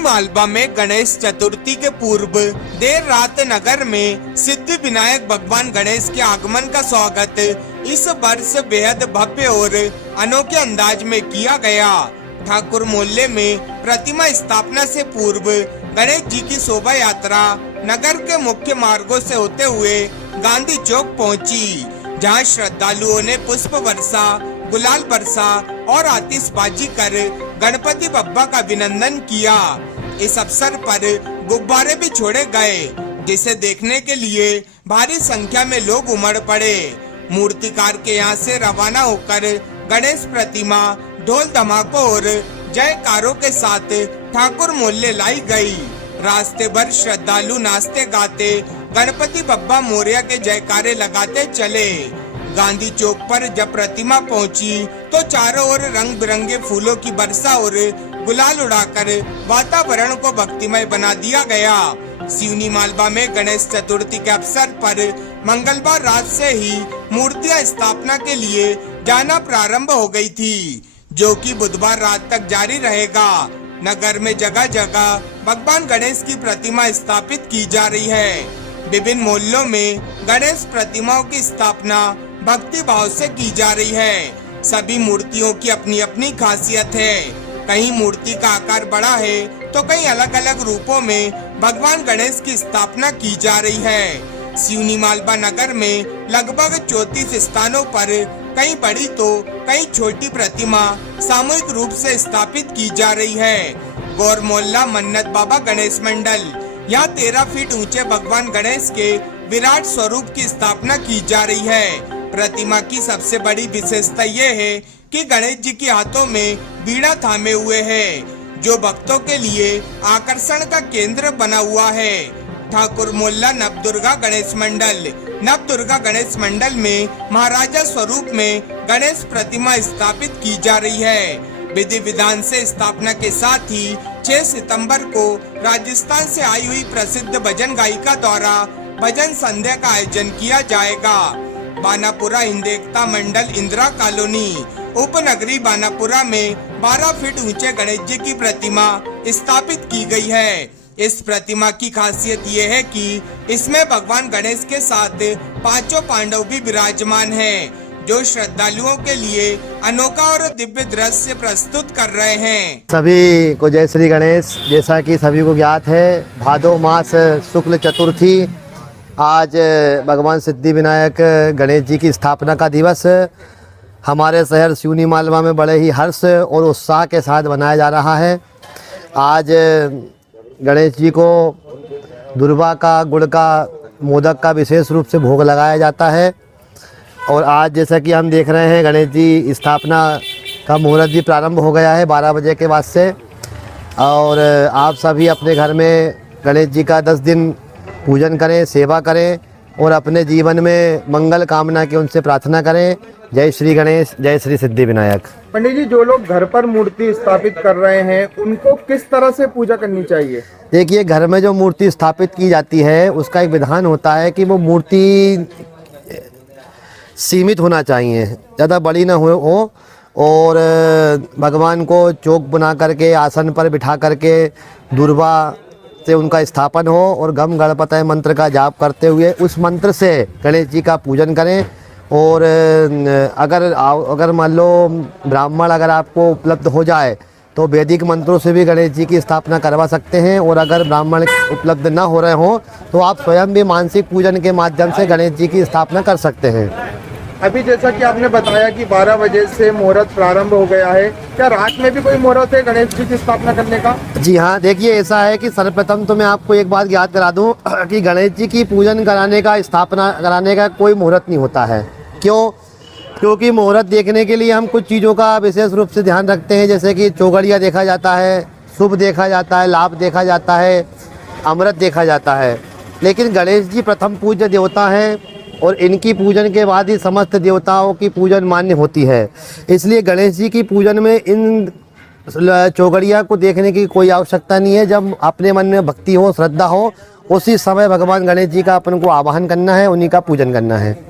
मालवा में गणेश चतुर्थी के पूर्व देर रात नगर में सिद्धि विनायक भगवान गणेश के आगमन का स्वागत इस वर्ष बेहद भव्य और अनोखे अंदाज में किया गया। ठाकुर मोहल्ले में प्रतिमा स्थापना से पूर्व गणेश जी की शोभा यात्रा नगर के मुख्य मार्गों से होते हुए गांधी चौक पहुंची, जहां श्रद्धालुओं ने पुष्प वर्षा, गुलाल वर्षा और आतिशबाजी कर गणपति बप्पा का अभिनंदन किया। इस अवसर पर गुब्बारे भी छोड़े गए, जिसे देखने के लिए भारी संख्या में लोग उमड़ पड़े। मूर्तिकार के यहां से रवाना होकर गणेश प्रतिमा ढोल धमाकों और जयकारों के साथ ठाकुर मोहल्ले लाई गई। रास्ते भर श्रद्धालु नाचते गाते गणपति बप्पा मोरया के जयकारे लगाते चले। गांधी चौक पर जब प्रतिमा पहुंची तो चारों ओर रंग बिरंगे फूलों की वर्षा और गुलाल उड़ाकर वातावरण को भक्तिमय बना दिया गया। सिवनी मालवा में गणेश चतुर्थी के अवसर पर मंगलवार रात से ही मूर्तियां स्थापना के लिए जाना प्रारंभ हो गई थी, जो कि बुधवार रात तक जारी रहेगा। नगर में जगह जगह भगवान गणेश की प्रतिमा स्थापित की जा रही है। विभिन्न मोहल्लों में गणेश प्रतिमाओं की स्थापना भक्ति भाव से की जा रही है। सभी मूर्तियों की अपनी अपनी खासियत है। कहीं मूर्ति का आकार बड़ा है तो कहीं अलग अलग रूपों में भगवान गणेश की स्थापना की जा रही है। सिवनी मालवा नगर में लगभग 34 स्थानों पर कहीं बड़ी तो कहीं छोटी प्रतिमा सामूहिक रूप से स्थापित की जा रही है। गौर मोहल्ला मन्नत बाबा गणेश मंडल, यहाँ 13 फीट ऊंचे भगवान गणेश के विराट स्वरूप की स्थापना की जा रही है। प्रतिमा की सबसे बड़ी विशेषता ये है कि गणेश जी के हाथों में बीड़ा थामे हुए है, जो भक्तों के लिए आकर्षण का केंद्र बना हुआ है। ठाकुर मोहल्ला नवदुर्गा गणेश मंडल में महाराजा स्वरूप में गणेश प्रतिमा स्थापित की जा रही है। विधि विधान से स्थापना के साथ ही 6 सितंबर को राजस्थान से आई हुई प्रसिद्ध भजन गायिका द्वारा भजन संध्या का आयोजन किया जाएगा। बानापुरा हिंदी एकता मंडल इंदिरा कॉलोनी उपनगरी बानापुरा में 12 फीट ऊंचे गणेश जी की प्रतिमा स्थापित की गई है। इस प्रतिमा की खासियत ये है कि इसमें भगवान गणेश के साथ 5 पांडव भी विराजमान हैं, जो श्रद्धालुओं के लिए अनोखा और दिव्य दृश्य प्रस्तुत कर रहे हैं। सभी को जय श्री गणेश। जैसा कि सभी को ज्ञात है, भादो मास शुक्ल चतुर्थी आज भगवान सिद्धि विनायक गणेश जी की स्थापना का दिवस हमारे शहर सिवनी मालवा में बड़े ही हर्ष और उत्साह के साथ मनाया जा रहा है। आज गणेश जी को दुर्वा का, गुड़ का, मोदक का विशेष रूप से भोग लगाया जाता है। और आज जैसा कि हम देख रहे हैं, गणेश जी स्थापना का मुहूर्त भी प्रारंभ हो गया है 12 बजे के बाद से। और आप सभी अपने घर में गणेश जी का 10 दिन पूजन करें, सेवा करें और अपने जीवन में मंगल कामना की उनसे प्रार्थना करें। जय श्री गणेश, जय श्री सिद्धि विनायक। पंडित जी, जो लोग घर पर मूर्ति स्थापित कर रहे हैं उनको किस तरह से पूजा करनी चाहिए? देखिए, घर में जो मूर्ति स्थापित की जाती है उसका एक विधान होता है कि वो मूर्ति सीमित होना चाहिए, ज़्यादा बड़ी ना हो और भगवान को चौक बना करके आसन पर बिठा करके दुर्वा से उनका स्थापन हो और गम गणपतये मंत्र का जाप करते हुए उस मंत्र से गणेश जी का पूजन करें। और अगर मान लो ब्राह्मण अगर आपको उपलब्ध हो जाए तो वैदिक मंत्रों से भी गणेश जी की स्थापना करवा सकते हैं। और अगर ब्राह्मण उपलब्ध ना हो रहे हों तो आप स्वयं भी मानसिक पूजन के माध्यम से गणेश जी की स्थापना कर सकते हैं। अभी जैसा कि आपने बताया कि 12 बजे से मुहूर्त प्रारंभ हो गया है, क्या रात में भी कोई मुहूर्त है गणेश जी की स्थापना करने का? जी हाँ, देखिए ऐसा है कि सर्वप्रथम तो मैं आपको एक बात याद करा दूं कि गणेश जी की पूजन कराने का, स्थापना कराने का कोई मुहूर्त नहीं होता है। क्यों? क्योंकि मुहूर्त देखने के लिए हम कुछ चीज़ों का विशेष रूप से ध्यान रखते हैं, जैसे कि चौगड़िया देखा जाता है, शुभ देखा जाता है, लाभ देखा जाता है, अमृत देखा जाता है। लेकिन गणेश जी प्रथम पूज्य देवता हैं और इनकी पूजन के बाद ही समस्त देवताओं की पूजन मान्य होती है। इसलिए गणेश जी की पूजन में इन चौगड़िया को देखने की कोई आवश्यकता नहीं है। जब अपने मन में भक्ति हो, श्रद्धा हो, उसी समय भगवान गणेश जी का अपन को आवाहन करना है, उन्हीं का पूजन करना है।